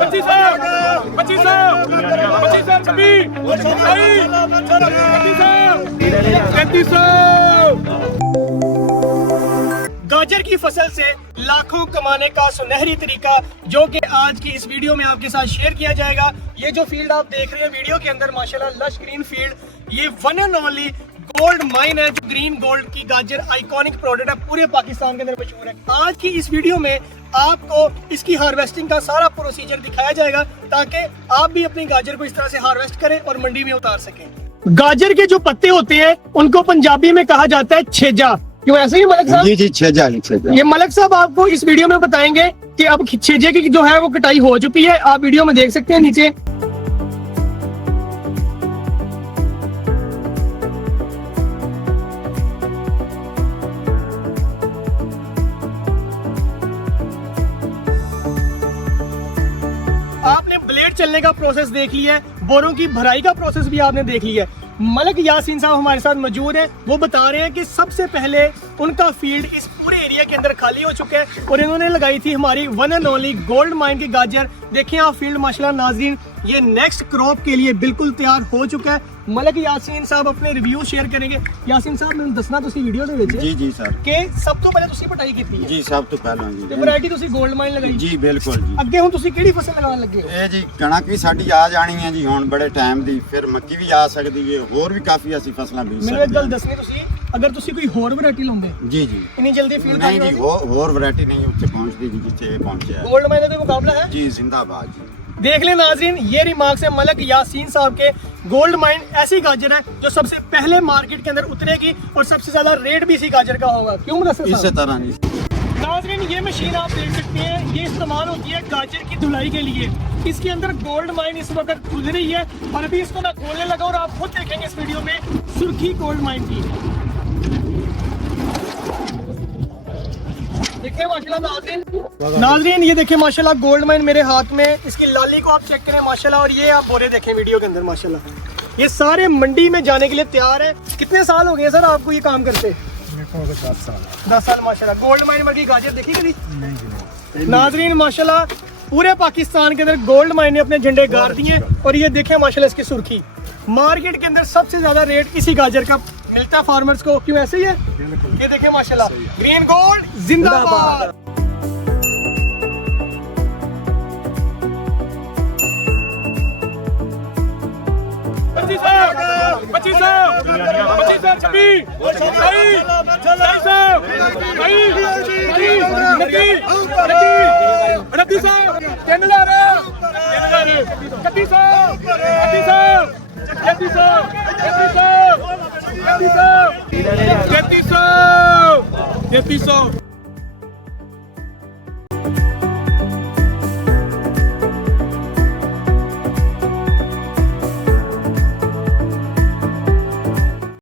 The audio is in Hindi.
गाजर की फसल से लाखों कमाने का सुनहरी तरीका जो कि आज की इस वीडियो में आपके साथ शेयर किया जाएगा। ये जो फील्ड आप देख रहे हैं वीडियो के अंदर माशाल्लाह लश ग्रीन फील्ड, ये one and only gold mine है जो ग्रीन गोल्ड की गाजर आइकॉनिक प्रोडक्ट है, पूरे पाकिस्तान के अंदर मशहूर है। आज की इस वीडियो में आपको इसकी हार्वेस्टिंग का सारा प्रोसीजर दिखाया जाएगा ताकि आप भी अपनी गाजर को इस तरह से हार्वेस्ट करें और मंडी में उतार सकें। गाजर के जो पत्ते होते हैं उनको पंजाबी में कहा जाता है छेजा, क्यों ऐसे ही मलक साहब? जी छेजा। ये मलक साहब आपको इस वीडियो में बताएंगे कि अब छेजे की जो है वो कटाई हो चुकी है, आप वीडियो में देख सकते हैं नीचे। आपने ब्लेड चलने का प्रोसेस देख लिया है, बोरों की भराई का प्रोसेस भी आपने देख लिया है। मलक यासीन साहब हमारे साथ मौजूद है, वो बता रहे हैं कि सबसे पहले उनका फील्ड इस पूरे एरिया के अंदर खाली हो चुका है और इन्होंने लगाई थी हमारी one and only gold mine की गाजर। देखिए आप फील्ड माशाल्लाह नाज़रीन, ये नेक्स्ट क्रॉप के लिए बिल्कुल तैयार हो चुका है। मलक यासीन साहब अपने रिव्यू शेयर करेंगे। यासीन साहब मैंने दसना तुसी वीडियो ਦੇ ਵਿੱਚ जी सर कि सब तो पहले ਤੁਸੀਂ ਪਟਾਈ ਕੀਤੀ ਹੈ जी सब तो पहला जी ਤੇ ਵੈਰਾਈਟੀ ਤੁਸੀਂ 골ਡ ਮਾਈਨ ਲਗਾਈ जी बिल्कुल जी। ਅੱਗੇ ਹੁਣ ਤੁਸੀਂ ਕਿਹੜੀ ਫਸਲ ਲਗਾਉਣ ਲੱਗੇ ਹੋ? ਇਹ ਜੀ ਕਣਕ ਵੀ ਸਾਡੀ ਆ ਜਾਣੀ ਹੈ ਜੀ ਹੁਣ ਬੜੇ ਟਾਈਮ ਦੀ, ਫਿਰ ਮੱਕੀ ਵੀ ਆ ਸਕਦੀ ਹੈ, ਹੋਰ ਵੀ ਕਾਫੀ ਅਸੀਂ ਫਸਲਾਂ ਬੀਜ ਮੈਨੂੰ ਇੱਕ ਸਕਦੇ ਗੱਲ ਦੱਸਣੀ ਤੁਸੀਂ, ਅਗਰ ਤੁਸੀਂ ਕੋਈ ਹੋਰ ਵੈਰਾਈਟੀ ਲਾਉਂਦੇ जी जी। ਇੰਨੀ ਜਲਦੀ ਫੀਲ नहीं जी ਹੋਰ वैरायटी नहीं ਉੱਥੇ ਪਹੁੰਚਦੀ ਜੀ ਜਿੱਥੇ ਇਹ ਪਹੁੰਚਿਆ गोल्ड माइन का कोई मुकाबला है? जी जिंदाबाद जी। देख ले नाजरीन, ये रिमार्क्स है मलक यासीन साहब के। गोल्ड माइन ऐसी गाजर है जो सबसे पहले मार्केट के अंदर उतरेगी और सबसे ज्यादा रेट भी इसी गाजर का होगा, क्यों मुदस्सिर इसी साहब? तरह जी नाजरीन ये मशीन आप देख सकते हैं, ये इस्तेमाल होती है गाजर की धुलाई के लिए। इसके अंदर गोल्ड माइन इस वक्त खुल रही है और अभी इसको मैं खोलने लगा और आप खुद देखेंगे इस वीडियो में सुर्खी गोल्ड माइन की। देखिए माशाल्लाह नाज़रीन, ये देखिए माशाल्लाह गोल्ड माइन मेरे हाथ में, इसकी लाली को आप चेक करें माशाल्लाह, और ये आप बोरे देखें वीडियो के अंदर माशाल्लाह, ये सारे मंडी में जाने के लिए तैयार है। कितने साल हो गए सर आपको ये काम करते? 10 साल माशाल्लाह। गोल्ड माइन वर्गी गाजर देखी कभी? नाज़रीन माशाल्लाह पूरे पाकिस्तान के अंदर गोल्ड माइन ने अपने झंडे गाड़ दिए और ये देखें माशाल्लाह इसकी सुर्खी। मार्केट के अंदर सबसे ज्यादा रेट इसी गाजर का मिलता है फार्मर्स को, क्यों ऐसे ही है? ये देखें माशाल्लाह ग्रीन गोल्ड जिंदाबाद। $3300